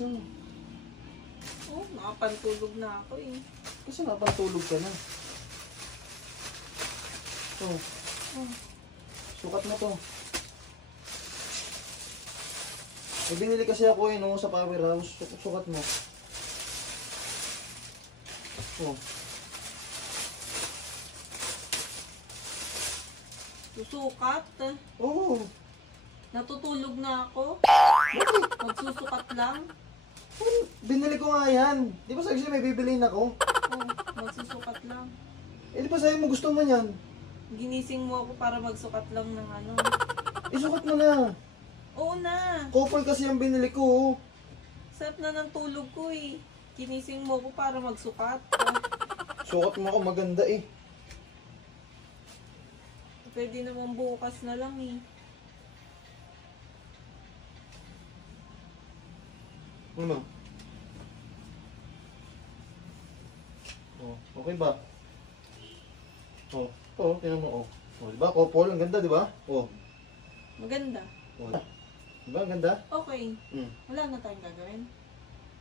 So, Oh, nakapantulog na ako eh. kasi napantulog ka na. Oh, Oh. sukat mo to. May binili kasi ako no, sa Powerhouse. Sukat mo. Oh. Susukat? Oo. Natutulog na ako? Magsusukat lang? Binili ko nga yan. Di ba sabi siya may bibiliin ako? Oh, magsusukat lang. Eh di ba sabi mo gusto mo yan? Ginising mo ako para magsukat lang ng ano. Isukat mo na. Oo na. Couple kasi yung binili ko. Sarap na ng tulog ko eh. Ginising mo ako para magsukat. Sukat mo ako maganda eh. Pwede naman bukas na lang eh. Ano? Oh, okay ba? Oh, tingnan mo oh. Oh, di ba? Couple, ang ganda, di ba? Oh. Maganda. Oh. Di ba? Ang ganda? Okay. Hmm. Wala na tayong gagawin.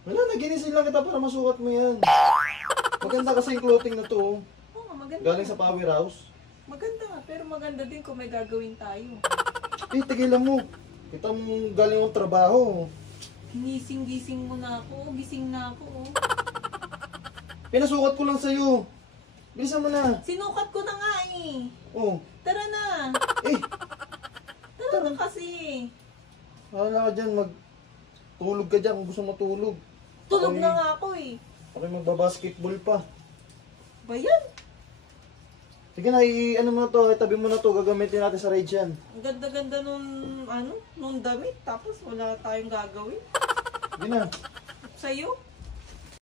Wala, naginising lang kita para masukat mo yan. Maganda kasi yung clothing na to. Oo nga, maganda. Galing sa Powerhouse. Maganda nga, pero maganda din kung may gagawin tayo. Eh, tigilan mo. Kita mo galing yung trabaho. Gising-gising mo na ako. Gising na ako. Oh. Pinasukat ko lang sa'yo. Bilisan mo na. Sinukat ko na nga eh. Oh. Tara na. Eh, Tara na kasi. wala ka dyan. Tulog ka dyan kung gusto matulog. Tulog Ako'y- na nga ako eh. Ako'y magbabasketball pa. Ba yan? Sige na, ano mo na to, itabi mo na to, gagamitin natin sa ride yan. Ang ganda-ganda nung damit. Tapos wala tayong gagawin. Sige na. Sa'yo?